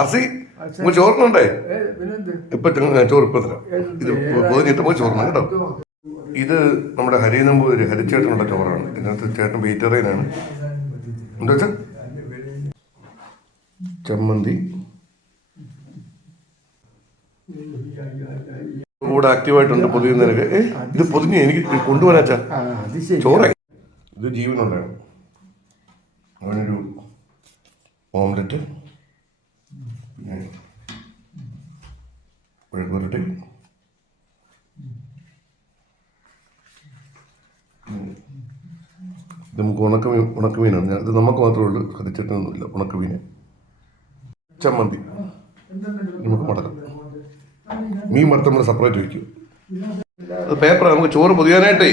അർസി നിങ്ങൾ ചോറിനുണ്ടേ? ഇപ്പൊ ചോറ് ഇപ്പൊ തരാം. ഇത് പൊതിഞ്ഞിട്ട് പോയി ചോറിന് കേട്ടോ. ഇത് നമ്മുടെ ഹരി നമ്പൂര് ഹരിച്ചേട്ടനുള്ള ചോറാണ്. ഇതിനകത്ത് ചേട്ടൻ വെജിറ്റേറിയനാണ് എന്താ വെച്ചാൽ ചമ്മന്തി. കൂടെ ആക്റ്റീവായിട്ടുണ്ട് പൊതിയുന്നതിനൊക്കെ ഏ ഇത് പൊതിഞ്ഞ് എനിക്ക് കൊണ്ടുപോകാനാച്ചാ. ചോറേ ഇത് ജീവനുള്ളതാണ് അവനൊരു ഓംലെറ്റ്. ഇത് നമുക്ക് ഉണക്കമീൻ ഉണക്കമീനാണ് ഞാൻ ഇത് നമുക്ക് മാത്രമേ ഉള്ളൂ. ഉണക്ക മീന്. ചമ്മന്തി. നമുക്ക് മടക്കാം. മീൻ മടത്ത് നമ്മൾ സെപ്പറേറ്റ് വയ്ക്കും അത് പേപ്പറാണ് നമുക്ക് ചോറ് പൊതിയാനായിട്ടേ.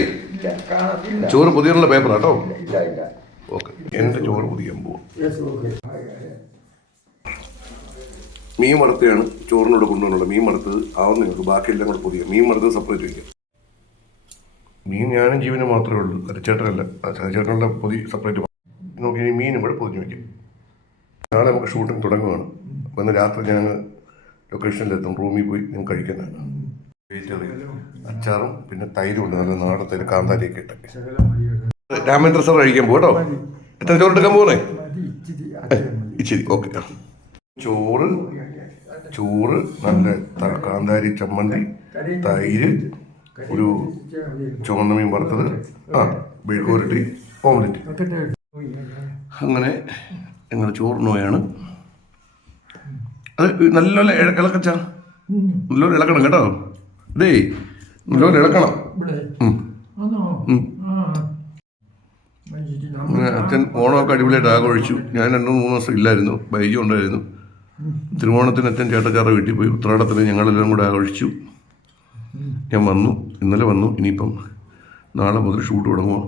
ചോറ് പൊതിയാനുള്ള പേപ്പറാട്ടോ. ഓക്കെ എന്റെ ചോറ് പൊതിയാൻ പോവാം. മീൻ വറുത്തയാണ് ചോറിനോട് കൊണ്ടുവന്നുള്ളത് മീൻ വറുത്തത് ആവും നിങ്ങൾക്ക്. ബാക്കിയെല്ലാം കൂടെ പുതിയ. മീൻ വറുത്തത് സെപ്പറേറ്റ് വയ്ക്കാം മീൻ ഞാനും ജീവനും മാത്രമേ ഉള്ളൂ. അരച്ചേട്ടനല്ല. അരച്ചേട്ടനുള്ള പൊതി സെപ്പറേറ്റ് നോക്കി മീനും കൂടെ പൊതിഞ്ഞ് വയ്ക്കും നാളെ നമുക്ക് ഷൂട്ടിംഗ് തുടങ്ങുകയാണ് അപ്പം ഇന്ന് രാത്രി ഞങ്ങൾ ലൊക്കേഷനിലെത്തും റൂമിൽ പോയി ഞാൻ കഴിക്കുന്നതാണ് അച്ചാറും പിന്നെ തൈരും ഉണ്ട്. നല്ല നാടൻ തൈര് കാന്താരിയൊക്കെ ഇട്ട്. രാമേന്ദ്ര സാർ കഴിക്കാൻ പോകട്ടോ എത്ര ചോറ് എടുക്കാൻ പോകുന്നേ മതി, ഇച്ചിരി അത്രയും മതി. ഇച്ചിരി. ഓക്കെ. ചോറ് ചോറ് നല്ല കാന്താരി ചമ്മന്തി തൈര് ഒരു. ചുവന്ന മീൻ വറുത്തത് ആ മെഴുക്കുരട്ടി ഓംലെറ്റ്. അങ്ങനെ ഞങ്ങൾ ചോറിനോയാണ് അത് നല്ലപോലെ ഇള- ഇളക്കച്ച? നല്ലപോലെ ഇളക്കണം കേട്ടോ. ഇതേ നല്ലപോലെ ഇളക്കണം. അച്ഛൻ ഓണമൊക്കെ അടിപൊളിയായിട്ട് ആഘോഷിച്ചു. ഞാൻ രണ്ടു മൂന്ന് ദിവസം ഇല്ലായിരുന്നു. ബൈജു ഉണ്ടായിരുന്നു. തിരുവോണത്തിന് അച്ഛൻ ചേട്ടച്ചാറ വീട്ടിൽ പോയി ഉത്രാടത്തിന് ഞങ്ങളെല്ലാം കൂടെ ആഘോഷിച്ചു. ഞാൻ വന്നു. ഇന്നലെ വന്നു. ഇനിയിപ്പം നാളെ മുതൽ ഷൂട്ട് തുടങ്ങുക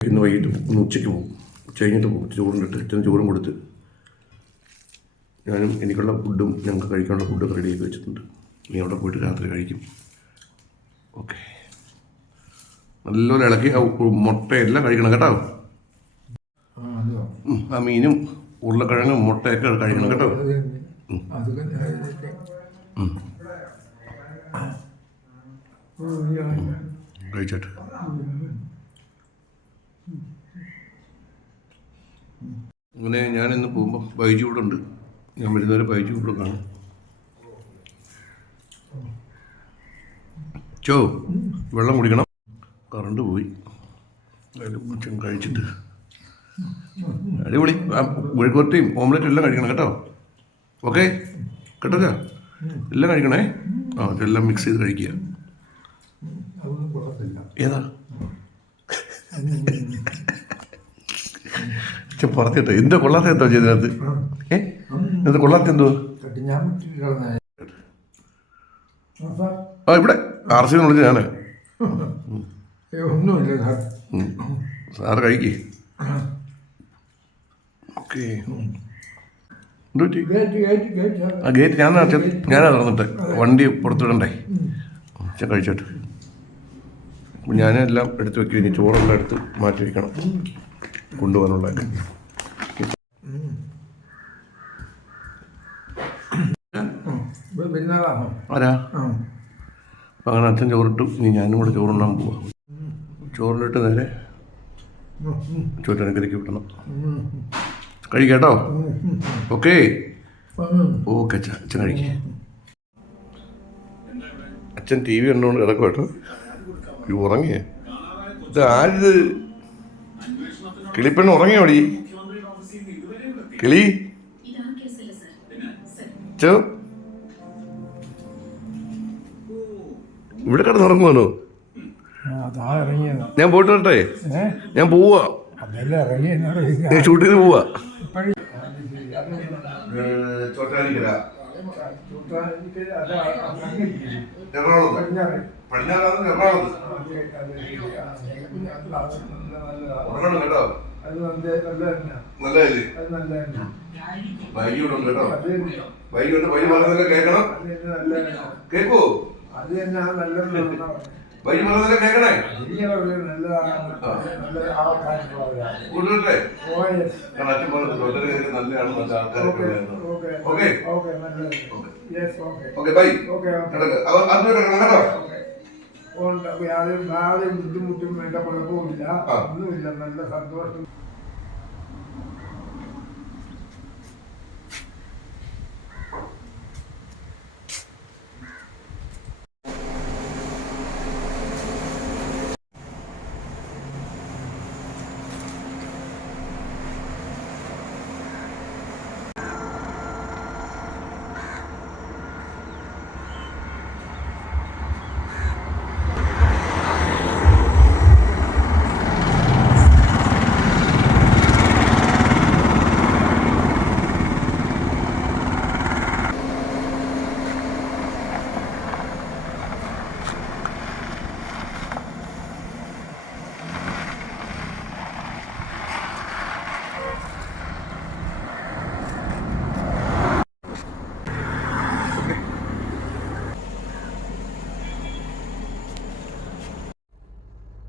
ഇന്ന് വൈകിട്ട് ഇന്ന് ഉച്ചയ്ക്ക് പോകും. ഉച്ച കഴിഞ്ഞിട്ട് പോകും ചോറിനിട്ട് അച്ഛന് ചോറും കൊടുത്ത് ഞാനും എനിക്കുള്ള ഫുഡും ഞങ്ങൾക്ക് കഴിക്കാനുള്ള ഫുഡൊക്കെ റെഡിയാക്കി വെച്ചിട്ടുണ്ട്. ഇനി അവിടെ പോയിട്ട് രാത്രി കഴിക്കും. ഓക്കെ. നല്ലപോലെ ഇളക്കി. മുട്ടയെല്ലാം കഴിക്കണം കേട്ടോ. ആ മീനും ഉരുളക്കിഴങ്ങും മുട്ടയൊക്കെ കഴിക്കണം കേട്ടോ. കഴിച്ചിട്ട്. അങ്ങനെ ഞാൻ ഇന്ന് പോകുമ്പോൾ ബൈജു ഇവിടെ ഉണ്ട്. ഞാൻ വരുന്നവരെ ബൈജു ഇവിടെ കാണും. ചോ വെള്ളം കുടിക്കണം. കറണ്ട് പോയി. കഴിച്ചിട്ട്. അടിപൊളി. മെഴുക്കുവരട്ടിയും ഓംലെറ്റും എല്ലാം കഴിക്കണം കേട്ടോ. ഓക്കെ? കേട്ടോ? എല്ലാം കഴിക്കണേ? ആ എല്ലാം മിക്സ് ചെയ്ത് കഴിക്കുക. ഏതാ? ചെ പറഞ്ഞിട്ട് എന്താ കൊള്ളാത്ത എന്തോ ചെയ്തതിനകത്ത് ഏ? എന്താ കൊള്ളാത്ത എന്തോ? ഞാൻ ആ ഇവിടെ. ആർ സി വിളിച്ച് ഞാനേ. സാർ. സാറ് കഴിക്കേ. ഓക്കെ. ആ ഗേറ്റ് ഞാൻ ഞാനാ തുറന്നിട്ട് വണ്ടി പുറത്തിടണ്ടേ ഉച്ച കഴിച്ചോട്ട്. അപ്പം ഞാനെല്ലാം എടുത്ത് വെക്കും. ഇനി ചോറെല്ലാം എടുത്ത് മാറ്റി വയ്ക്കണം കൊണ്ടുപോകാനുള്ള ആരാ? അപ്പം അങ്ങനെ അച്ഛൻ ചോറിട്ടു. ഇനി ഞാനും കൂടെ ചോറുണ്ണാൻ പോവാം. ചോറിലിട്ട് നേരെ ചോറ്റനക്കരയ്ക്ക് വിട്ടണം കഴിക്കാട്ടോ? ഓക്കെ. ഓക്കെ അച്ഛൻ അച്ഛൻ കഴിക്കേ. അച്ഛൻ ടി വി കണ്ടുകൊണ്ട് കിടക്കും കേട്ടോ. ഈ ഉറങ്ങിയേ. ഇത് ആരിത്? കിളിപ്പെണ്ണ് ഉറങ്ങിയോ അടി കിളി? ചോ ഇവിടെ കിടന്നുറങ്ങുവാണോ? ഞാൻ പോയിട്ട് വരട്ടെ? ഞാൻ പോവാ. ഷൂട്ടിങ്ങിന് പോവാ. ഇപ്പഴ് പടിഞ്ഞാറാണ് എറണാകുളത്ത്. ഉറങ്ങണം കേട്ടോ. നല്ലതല്ലേ? വൈകിയുണ്ട് കേട്ടോ. അത് തന്നെ. വൈകിയുണ്ട് വൈകി പറഞ്ഞതൊക്കെ കേൾക്കണം. കേക്കോ അത് തന്നെ ആ നല്ല കേൾക്കണേ? അച്ഛൻ പറഞ്ഞു നല്ലതാണ് നല്ല ആൾക്കാരൊക്കെ ഉണ്ടായിരുന്നു ഓക്കെ ഓക്കെ? ബൈ. കേട്ടോ? യാതൊരു ബുദ്ധിമുട്ടും വേണ്ട കുഴപ്പമില്ല. ഒന്നുമില്ല. നല്ല സന്തോഷം.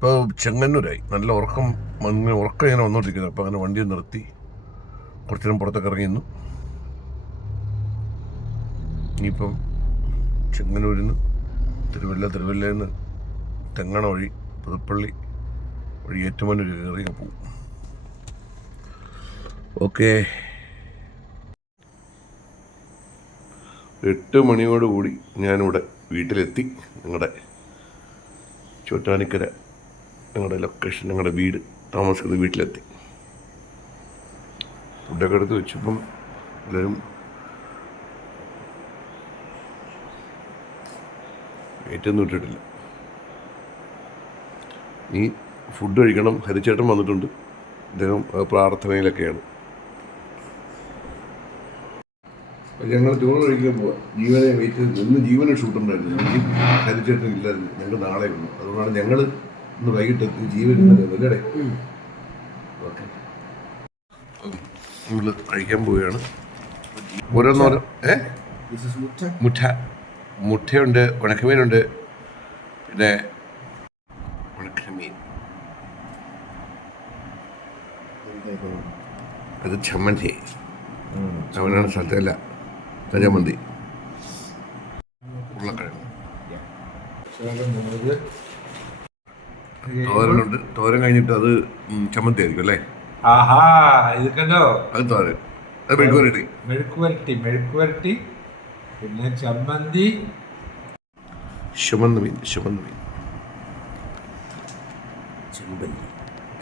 ഇപ്പോൾ ചെങ്ങന്നൂരായി. നല്ല ഉറക്കം അങ്ങനെ ഉറക്കം ഇങ്ങനെ വന്നുകൊണ്ടിരിക്കുന്നത് അപ്പോൾ അങ്ങനെ വണ്ടി നിർത്തി കുറച്ചു നേരം പുറത്തൊക്കെ ഇറങ്ങിയിരുന്നു ഇനിയിപ്പം ചെങ്ങന്നൂരിൽ നിന്ന് തിരുവല്ല തിരുവല്ലയിൽ നിന്ന് തെങ്ങണ വഴി പുതുപ്പള്ളി വഴി ഏറ്റുമാനൂർ കയറി പോകും ഓക്കെ. എട്ട് മണിയോടുകൂടി ഞാനിവിടെ വീട്ടിലെത്തി. നിങ്ങളുടെ ചോറ്റാനിക്കര ഞങ്ങളുടെ ലൊക്കേഷൻ ഞങ്ങളുടെ വീട് താമസിക്കുന്ന വീട്ടിലെത്തി. ഫുഡൊക്കെ എടുത്ത് വെച്ചപ്പം എല്ലാവരും ഏറ്റൊന്നും ഇട്ടിട്ടില്ല. ഈ ഫുഡ് കഴിക്കണം. ഹരിച്ചേട്ടൻ വന്നിട്ടുണ്ട്. അദ്ദേഹം പ്രാർത്ഥനയിലൊക്കെയാണ്. ഞങ്ങൾ ചോറ് കഴിക്കാൻ ജീവനെ വെയിറ്റ് ചെയ്ത് ഇന്ന് ജീവനെ ഷൂട്ടുണ്ടായിരുന്നു ഹരിച്ചേട്ടൻ ഇല്ലായിരുന്നു. ഞങ്ങൾ നാളെ ഉള്ളൂ അതുകൊണ്ടാണ് ഞങ്ങൾ ഇന്ന് വൈകിട്ട് അല്ലേ ഓക്കെ. നമ്മൾ കഴിക്കാൻ പോവുകയാണ്. ഓരോന്നോരോ ഏ? മുട്ട. മുട്ടയുണ്ട് ഉണക്കമീനുണ്ട്. പിന്നെ ഉണക്കമീൻ. അത് ചമ്മന്തി. ചമ്മനാണ് സ്ഥലത്തല്ല ചമ്മന്തി ഉരുളക്കിഴങ്ങ്. തോരനുണ്ട്. തോരൻ കഴിഞ്ഞിട്ട് അത് ചമ്മന്തി ആയിരിക്കും അല്ലേ? ആഹാ ഇത് കണ്ടോ? അത് തോരൻ. അത് മെഴുകുവരട്ടി മെഴുക്കുവരട്ടി മെഴുക്കുവരട്ടി പിന്നെ ചമ്മന്തി. ചുമന്ന മീൻ ചുമന്ന മീൻ.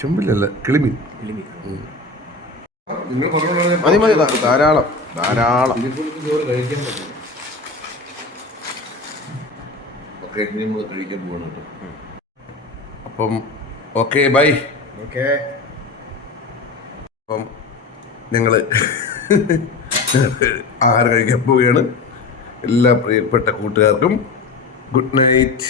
ചെമ്പല്ലല്ല കിളിമീൻ. കിളിമീൻ. നിങ്ങൾ മതി മതി ധാരാളം ധാരാളം. കഴിക്കാൻ പറ്റും. കഴിക്കാൻ അപ്പം ഓക്കെ ബൈ ഓക്കെ അപ്പം നിങ്ങൾ ആഹാരം കഴിക്കാൻ പോവുകയാണ്. എല്ലാ പ്രിയപ്പെട്ട കൂട്ടുകാർക്കും ഗുഡ് നൈറ്റ്